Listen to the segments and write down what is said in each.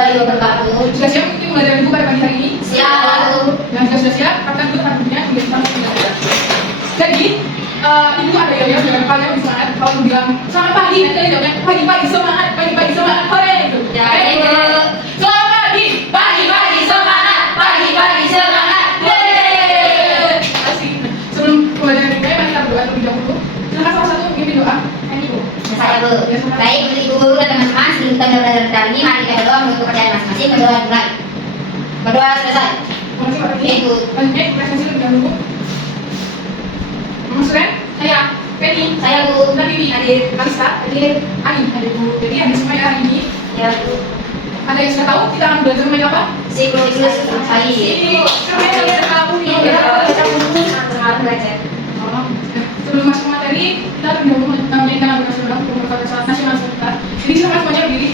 warahmatullahi wabarakatuh. Sudah siap untuk mulai dari buku pada pagi hari ini? Siap. Yang sudah siap, akan dulu takutnya hingga kita mulai. Jadi, ibu ada yang dengan kalian semangat kalau bilang selamat pagi, nanti ada jawabnya pagi-pagi semangat, pagi-pagi semangat, hore itu. Ya, Ibu. Selamat pagi, Pagi-pagi semangat, pagi-pagi semangat. Yeay. Terima kasih. Sebelum mulai dari buku, mari kita berdoa terlebih dahulu. Silakan salah satu memimpin doa. Ibu. Saya Bu. Baik, untuk Ibu Guru dan teman-teman, sebelum kita belajar kali ini, mari kita berdoa menurut kepercayaan masing-masing. Berdoa mulai. Berdoa selesai. Terima kasih Pak Penny. Ibu. Selanjutnya, presentasi lebih dahulu. Mas Ren, saya Penny, Saya Bu. dan ini adik Kalista, adik Ani, adik Bu. Jadi adik semuanya hari ini, Ya Bu. ada yang sudah tahu kita akan belajar namanya apa? Siklus pagi. Ini semuanya yang sudah tahu nih. Ya, Kita baca buku sekarang belajar. sebelum masuk ke materi, kita lebih dahulu menyampaikan lagu nasional untuk memperkuat saat nasional kita. Jadi silakan semuanya berdiri.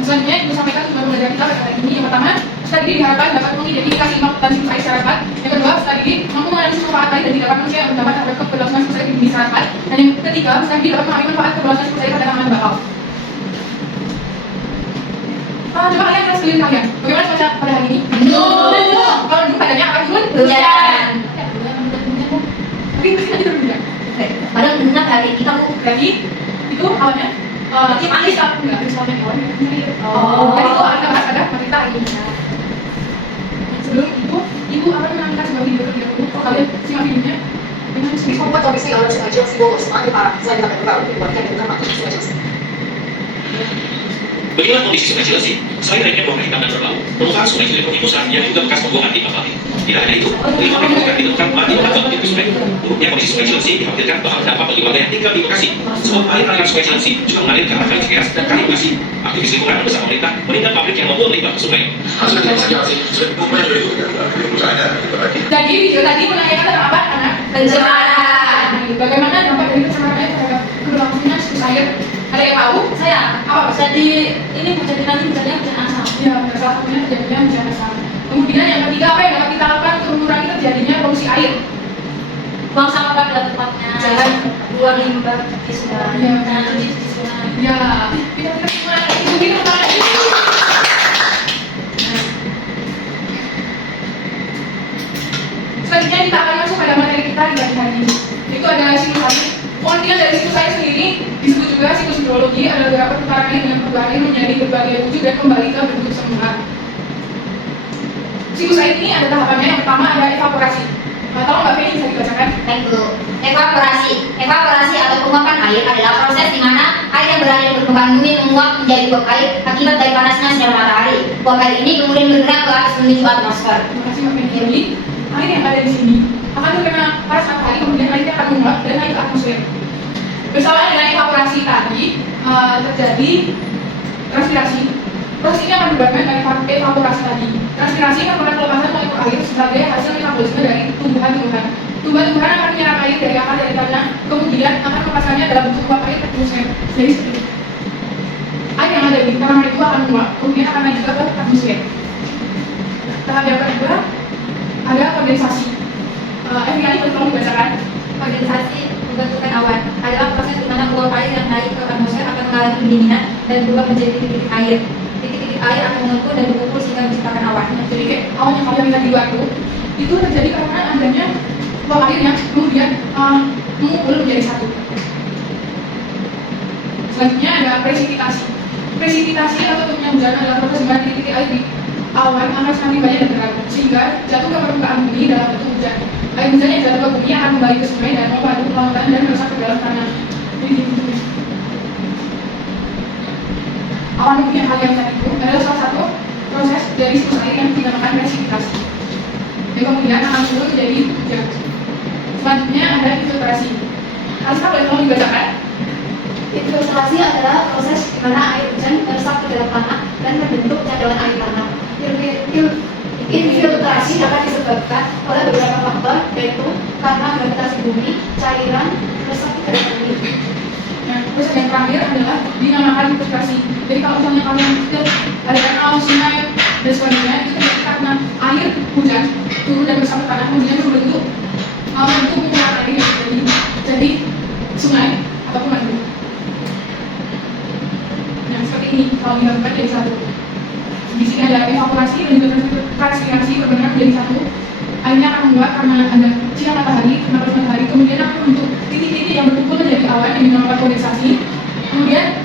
Selanjutnya, Ibu sampaikan tujuan belajar kita pada hari ini. Yang pertama, studi ini diharapkan dapat mengidentifikasi makna dan sifat masyarakat. Yang kedua, studi ini mampu menganalisis manfaat baik dan tidak manusia yang berdampak terhadap keberlangsungan sosial di masyarakat. Dan yang ketiga, studi dapat memahami manfaat keberlangsungan sosial pada tangan bakal. Coba kalian lihat sekeliling kalian. Bagaimana cuaca pada hari ini? Kalau dulu keadaannya apa dulu? Hujan. Tapi mesti nanti turun hujan. Padahal benar hari kita Bu. Jadi itu awalnya panis lah, enggak bisa pakai awan. Oh. Jadi itu ada kita ini. Sebelum itu, ibu akan menangkan sebuah video terlebih dahulu. Kalian simak videonya. Dengan sedikit Membuat kondisi alam agility bonus semakin parah selain dapat berbaru dibandingkan dengan waktu agility. Beginilah kondisi sungai Cilengsi. Selain naiknya buang hitam dan berbau, permukaan sungai Ciliwung itu yang juga bekas pembuangan limbah plastik. Tidak hanya itu, limbah plastik ditemukan mati terdapat di sungai. Buruknya kondisi sungai Cilengsi dikhawatirkan bakal berdampak bagi warga yang tinggal di Bekasi. Sebab air aliran sungai Cilengsi juga mengalir ke arah Kali Cikeas dan Kali Bekasi. Aktivis lingkungan bersama pemerintah menindak pabrik yang membuang limbah ke sungai. Jadi video tadi menanyakan tentang apa, anak? Pencemaran. Bagaimana dampak dari pencemaran air terhadap keberlangsungan siklus air? Ada yang tahu? Saya. Apa? Jadi ini hujan nanti hujannya hujan asam. Ya, salah satunya terjadinya hujan asam. Kemudian yang ketiga, apa yang dapat kita lakukan untuk mengurangi terjadinya polusi air? Buang sampah pada tempatnya. Jangan buang limbah di sungai. Ya. Jangan cuci di sungai. Ya, kita semua itu kita semangat. Selanjutnya kita akan masuk pada materi kita di pagi hari ini. Itu ada siklus air. Pengertian dari siklus air sendiri disebut juga siklus hidrologi, adalah beberapa pertukaran air dengan perubahan air menjadi berbagai wujud dan kembali ke bentuk semula. Siklus air ini ada tahapannya. Yang pertama ada evaporasi. Tolong Mbak Feni bisa dibacakan. Baik Bu. Evaporasi. Evaporasi atau penguapan air adalah proses di mana air yang berada di permukaan bumi menguap menjadi uap air akibat dari panasnya sinar matahari. Uap air ini kemudian bergerak ke atas menuju atmosfer. Terima kasih Mbak Feni. Jadi air yang ada di sini akan terkena panas matahari, kemudian airnya akan menguap dan naik ke atmosfer. Bersamaan dengan evaporasi tadi terjadi transpirasi. Proses ini akan berbeda dengan evaporasi tadi. Transpirasi merupakan pelepasan molekul air sebagai hasil metabolisme dari tumbuhan-tumbuhan. Tumbuhan-tumbuhan akan menyerap air dari akar dari tanah, kemudian akan melepaskannya dalam bentuk uap air ke atmosfer. Jadi seperti itu. Air yang ada di tanaman itu akan menguap, kemudian akan naik juga ke atmosfer. Tahap yang kedua ada kondensasi. Ini perlu dibacakan. Kondensasi pembentukan awan adalah proses di mana uap air yang naik ke atmosfer akan mengalami pendinginan dan berubah menjadi titik-titik air. Titik-titik air akan mengumpul dan berkumpul sehingga menciptakan awan. Jadi kayak awan yang kalian lihat di luar itu terjadi karena adanya uap air yang kemudian mengumpul menjadi satu. Selanjutnya ada presipitasi. Presipitasi atau turunnya hujan adalah proses di mana titik-titik air di awan akan semakin banyak dan beragam sehingga jatuh ke permukaan bumi dalam bentuk hujan. Air hujan yang jatuh ke bumi akan kembali ke sungai dan meresap ke dalam tanah. Jadi gitu. Awan bumi yang kalian lihat itu adalah salah satu proses dari siklus air yang dinamakan presipitasi. Dan kemudian akan turun menjadi hujan. Selanjutnya ada infiltrasi. Alisa boleh tolong dibacakan? Infiltrasi adalah proses di mana air hujan meresap ke dalam tanah dan membentuk cadangan air tanah. Infiltrasi dapat disebabkan oleh beberapa faktor, yaitu karena gravitasi bumi, cairan, meresap ke dalam bumi. Nah, terus yang terakhir adalah dinamakan infiltrasi. Jadi kalau misalnya kalian lihat ada danau, sungai, dan sebagainya, itu terjadi karena air hujan turun dan meresap ke tanah, kemudian membentuk kumpulan air yang jadi sungai ataupun madu. Nah, seperti ini kalau dilakukan jadi satu. Di sini ada evaporasi dan juga transpirasi berbentuk menjadi satu. Airnya akan menguap karena ada sinar matahari, kena panas matahari, kemudian akan membentuk titik-titik yang berkumpul menjadi awan yang dinamakan kondensasi. Kemudian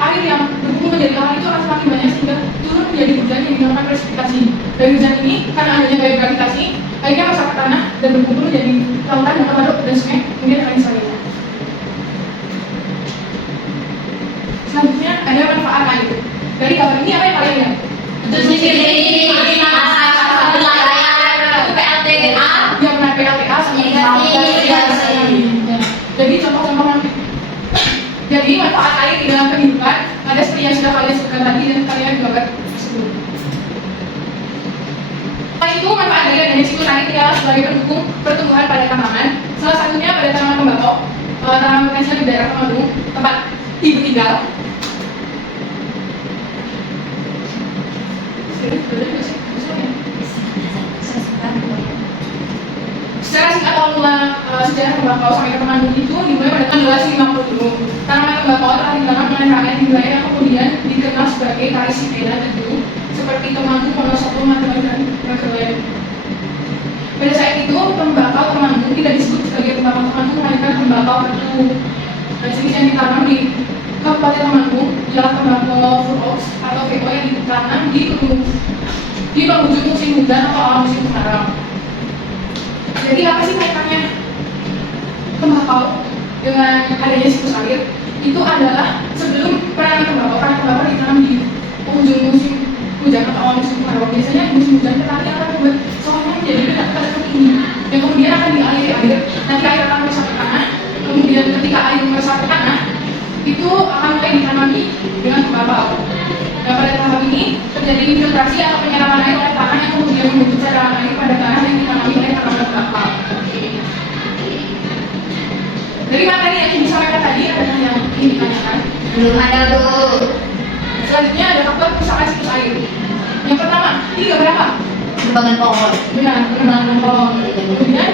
air yang berkumpul menjadi awan itu akan semakin banyak sehingga turun menjadi hujan yang dinamakan presipitasi. Dari hujan ini, karena adanya gaya gravitasi, airnya meresap ke tanah dan berkumpul menjadi lautan, waduk, dan sungai, kemudian akan sebagainya. Selanjutnya ada manfaat air. Dari gambar ini apa yang kalian lihat? Yang pernah PLTA jadi contoh-contoh jadi manfaat air di dalam kehidupan ada seperti yang sudah kalian sebutkan tadi dan kalian gambar tersebut. Selain itu manfaat air dan siklus air adalah sebagai pendukung pertumbuhan pada tanaman. Salah satunya pada tanaman tembakau, tanaman potensial di daerah Temanggung tempat ibu tinggal. Secara singkat awal mula sejarah tembakau sampai ke Temanggung itu dimulai pada tahun 1250 dulu. Tanaman tembakau telah ditanam oleh rakyat di wilayah yang kemudian dikenal sebagai Tari Sipeda tentu seperti Temanggung, Wonosobo, Magelang, dan Magelang. Pada saat itu tembakau Temanggung tidak disebut sebagai tembakau Temanggung melainkan tembakau Batu. Jenis yang ditanam di Kabupaten Temanggung ialah tembakau Full Oaks atau VO yang ditanam di penghujung musim hujan atau awal musim kemarau. Jadi apa sih kaitannya tembakau dengan adanya siklus air? Itu adalah sebelum penanaman tembakau, karena tembakau ditanam di penghujung musim hujan atau awal musim kemarau. Biasanya di musim hujan petani akan membuat soalnya menjadi pada seperti ini, yang kemudian akan dialiri air. Nanti air akan meresap ke tanah. Kemudian ketika air meresap ke tanah, itu akan mulai ditanami dengan tembakau. Nah, pada tahap ini terjadi infiltrasi atau penyerapan air oleh tanah yang kemudian membentuk cadangan air pada tanah yang ditanami oleh tanaman tembakau. Dari materi yang disampaikan tadi adalah yang ingin ditanyakan. Belum ada, Bu. Selanjutnya ada faktor kerusakan siklus air. Yang pertama, ini berapa? Kembangan pohon. Benar, penebangan pohon. Kemudian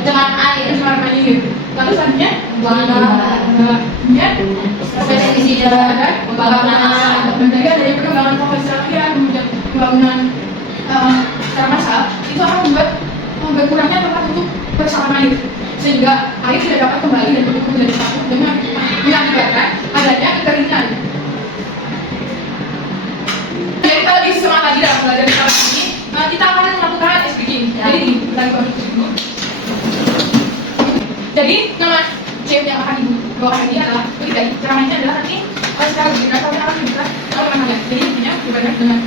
Pencemaran air. pencemaran air. Lalu selanjutnya kemudian Proses isi dan pembangunan. dan juga adanya perkembangan komersial kemudian pembangunan secara massal itu akan membuat berkurangnya tempat untuk peresapan air sehingga air tidak dapat kembali dan berkumpul menjadi satu dengan mengakibatkan adanya kekeringan. Jadi kalau di semua tadi dalam belajar sekarang ini kita akan melakukan speaking. Jadi di belajar dulu. Jadi nama chef yang akan dibawakan ini adalah dari ceramahnya adalah nanti secara berbeda kami akan memberikan teman-temannya. Jadi intinya berbanyak dengan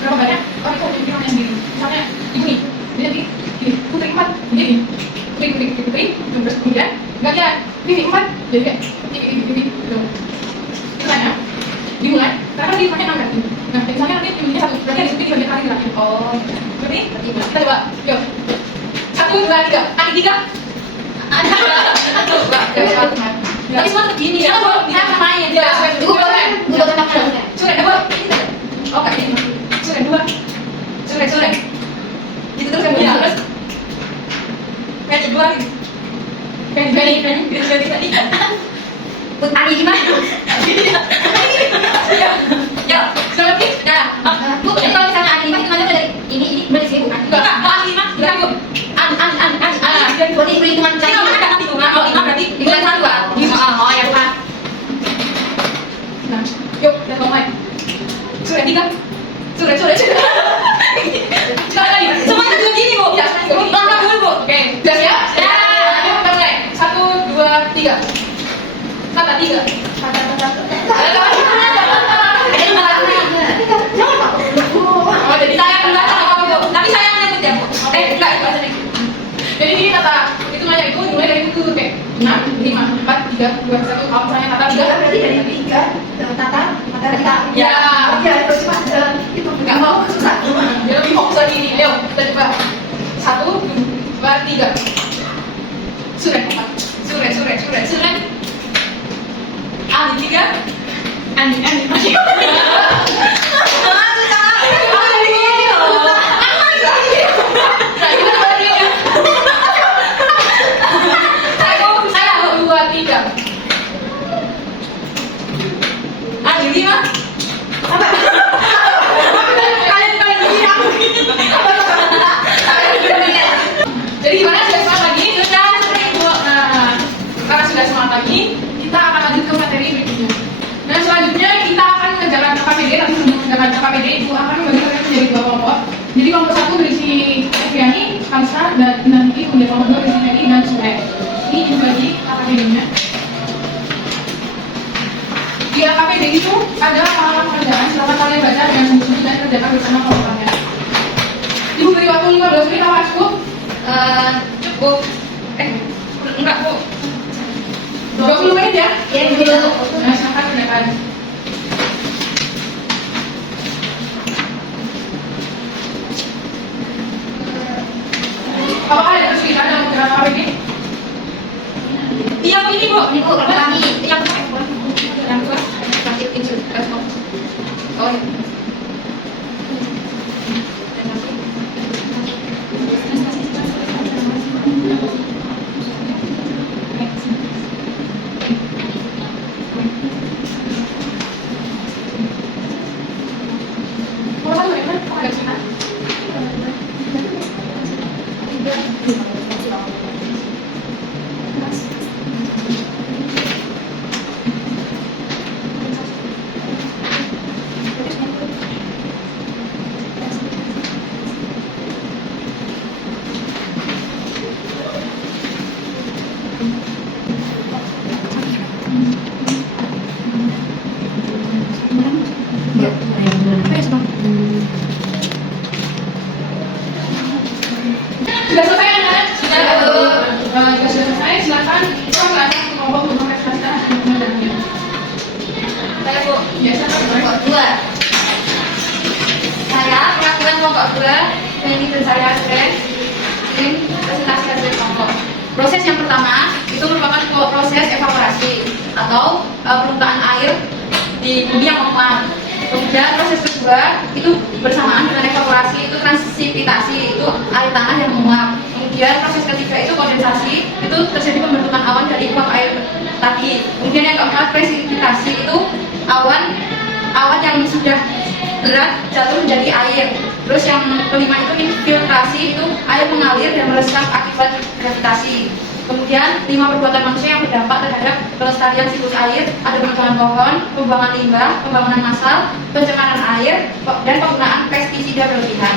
berapa banyak orang itu memiliki namanya sendiri. Misalnya ibu nih, dia nanti gini, putri 4, jadi putri, terus kemudian gantian, ini 4, jadi kayak ini, gitu. Misalnya dimulai, karena kan ditanya 6 berarti. Nah, misalnya nanti dimulainya 1, berarti ada di bagian kali terakhir. Oh, berarti kita coba, yuk 1, 2, 3, kali 3. Tapi semua begini, ya kan main. Gue makan. Surat 2. Oke, surat 2. Surat. Itu terus kan dia terus. Kayak 2 gitu. Kayak Putani gimana? Ya, sudah lebih. Nah, Bu, jadi kalau misalnya ada 5 itu namanya dari ini berarti sih bukan? enggak, 5 berarti Berarti perhitungan kita mana ada hitungan, kalau 5 berarti Bukan 1, oh ya Pak. Nah, yuk, udah mulai. Surat 3. Surat. Kita lagi. Semuanya begini, Bu. Ya, langkah dulu, Bu. Oke, sudah siap? Ya. Yuk, kita mulai. 1, enggak itu aja nih. Jadi ini kata hitungannya itu dimulai dari itu kayak 6, 5, 4, 3, 2, 1. Kalau misalnya kata 3 berarti dari tiga tata matematika. Ya. Terus pas itu nggak mau susah. Dia lebih fokus lagi ini. Ayo kita coba 1, 2, 3. Suren 4. Suren. Ani 3. Ani. Jadi gimana sudah semangat lagi? Sudah seperti itu. Nah, karena sudah semangat lagi, kita akan lanjut ke materi berikutnya. Nah, selanjutnya kita akan mengerjakan KKPD. Tapi sebelum mengerjakan KKPD itu akan membagi kalian menjadi 2 kelompok. Jadi kelompok 1 berisi Eviani, Kansa, dan Inanti. Kemudian kelompok 2 berisi Meli dan Sule. Ini dibagi KKPD-nya. Di KKPD itu ada halaman pekerjaan. Silakan kalian baca dengan sungguh-sungguh dan kerjakan bersama kelompoknya. Ibu beri waktu 15 menit awal cukup. Cukup. Enggak Bu. 20 menit ya? Ya dulu. Nah, silakan kerjakan. Apakah ada kesulitan dalam mengerjakan KKPD? Yang ini Bu, ini Bu, kami yang kasih insul. Oh ya. Nomor 1 bagaimana? Apakah ada kesulitan? Sudah selesai anak? Sudah. Jika sudah selesai, silakan silakan kelompok untuk mengekspresikan mengerjakannya. Saya Bu. Ya, silakan. Kelompok 2. Saya peraturan kelompok 2. Ini dan saya sering presentasi hasil kelompok. Proses yang pertama itu merupakan proses evaporasi atau permukaan air di bumi yang menguap. Kemudian proses kedua itu bersamaan dengan evaporasi itu transipitasi, itu air tanah yang menguap. Kemudian proses ketiga itu kondensasi, itu terjadi pembentukan awan dari uap air tadi. Kemudian yang keempat presipitasi, itu awan yang sudah berat jatuh menjadi air. Terus yang kelima itu infiltrasi, itu air mengalir dan meresap akibat gravitasi. Kemudian 5 perbuatan manusia yang berdampak terhadap kelestarian siklus air, ada penebangan pohon, pembuangan limbah, pembangunan massal, pencemaran air, dan penggunaan pestisida berlebihan.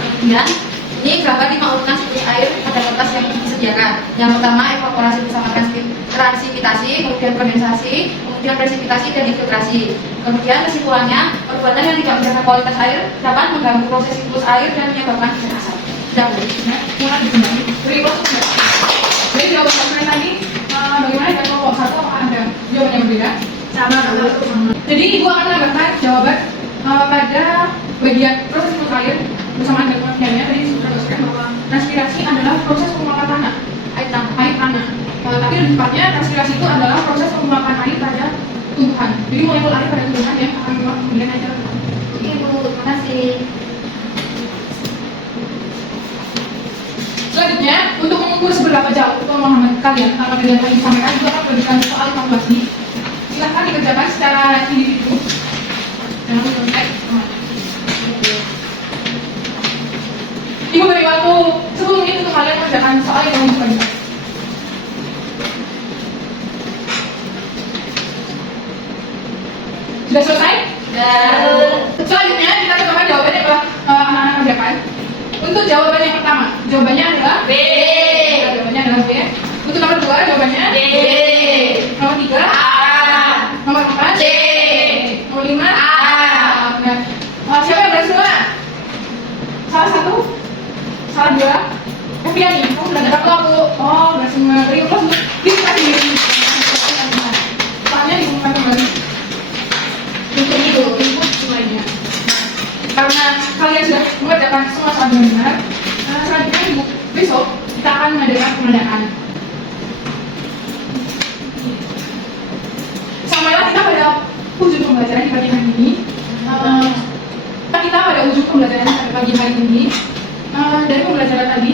Kemudian ini gambar 5 urutan siklus air pada kertas yang disediakan. Yang pertama evaporasi bersama transipitasi, kemudian kondensasi, kemudian presipitasi dan infiltrasi. Kemudian kesimpulannya, perbuatan yang tidak menjaga kualitas air dapat mengganggu proses siklus air dan menyebabkan kekerasan. Sudah Bu. Mulai dikembali. Beri waktu. Jadi jawaban tadi bagaimana dengan kelompok 1 apakah ada jawaban yang berbeda? sama. Jadi ibu akan menambahkan jawaban pada bagian proses siklus air bersamaan dengan pengertiannya tadi sudah disebutkan bahwa transpirasi adalah proses penguapan tanah, air tanah. Tapi lebih tepatnya transpirasi itu adalah proses penguapan air pada tumbuhan. Jadi molekul air pada tumbuhan yang akan menguap kemudian naik ke atas. Ibu, terima kasih. Selanjutnya, untuk mengukur seberapa jauh pemahaman kalian akan yang tadi disampaikan, juga akan berikan soal 15 menit. Silahkan dikerjakan secara individu. Jangan lupa Ibu beri waktu 10 menit untuk kalian mengerjakan soal yang kamu dibagikan. Sudah selesai? Selanjutnya kita coba jawabannya apa anak-anak kerjakan. Untuk jawaban yang pertama, jawabannya adalah B. Jawabannya adalah B. Untuk nomor 2 jawabannya D. Nomor 3 A. Nomor 4 C. Nomor 5 A. Benar. Siapa yang berhasil? Salah 1? Salah 2? Tapi nih, kamu belajar apa aku? Oh, belajar materi kelas dikasih diri. Soalnya dibuka kembali. Untuk itu. Input semuanya. Karena kalian sudah mengerjakan semua soal dengan benar, selanjutnya ibu besok kita akan mengadakan pengadaan. Sampailah kita pada ujung pembelajaran di pagi hari ini. Kita pada ujung pembelajaran pada pagi hari ini. Dari pembelajaran tadi,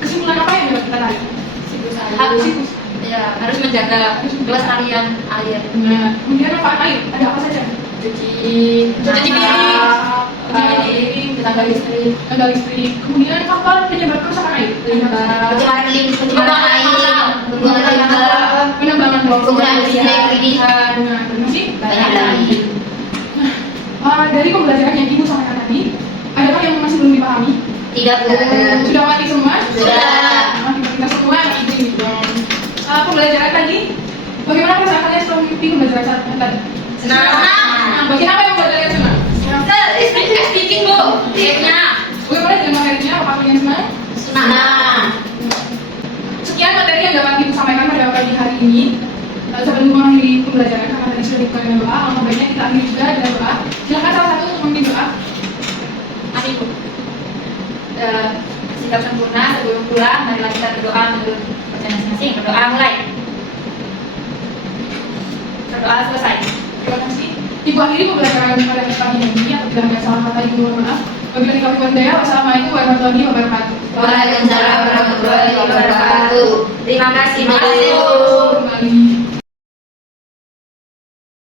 kesimpulan apa yang dapat kita tarik? Siklus. Ya, harus menjaga kelestarian air. Nah, kemudian manfaat air ada apa saja? Cuci piring, tenaga listrik. Kemudian faktor penyebab kerusakan air. pencemaran air, Penambangan penggunaan listrik berlebihan. Masih Banyak lagi. Dari pembelajaran yang ibu sampaikan tadi, adakah yang masih belum dipahami? Tidak Sudah mati semua? Sudah. Kita semua ini. Pembelajaran tadi, bagaimana perasaan kalian setelah mengikuti pembelajaran tadi? senang. Bagian apa yang membuat kalian senang? Speaking bu, tipnya Bagaimana dengan materinya? Apakah kalian senang? senang. Sekian materi yang dapat ibu sampaikan pada pagi hari ini. Sebelum mengakhiri pembelajaran, karena tadi sudah dibuka dengan doa, alangkah baiknya kita akhiri juga dengan doa. Silakan salah satu untuk memimpin doa. Amin bu. Sikap sempurna sebelum pulang, marilah kita berdoa menurut bacaan masing-masing. Berdoa mulai. Berdoa selesai. Terima kasih. Ibu akhiri pembelajaran pada pagi hari ini. Apabila ada salah kata ibu mohon maaf. Wabillahi taufiq wal hidayah. Wassalamualaikum warahmatullahi wabarakatuh. Waalaikumsalam warahmatullahi wabarakatuh. Terima kasih. Kembali.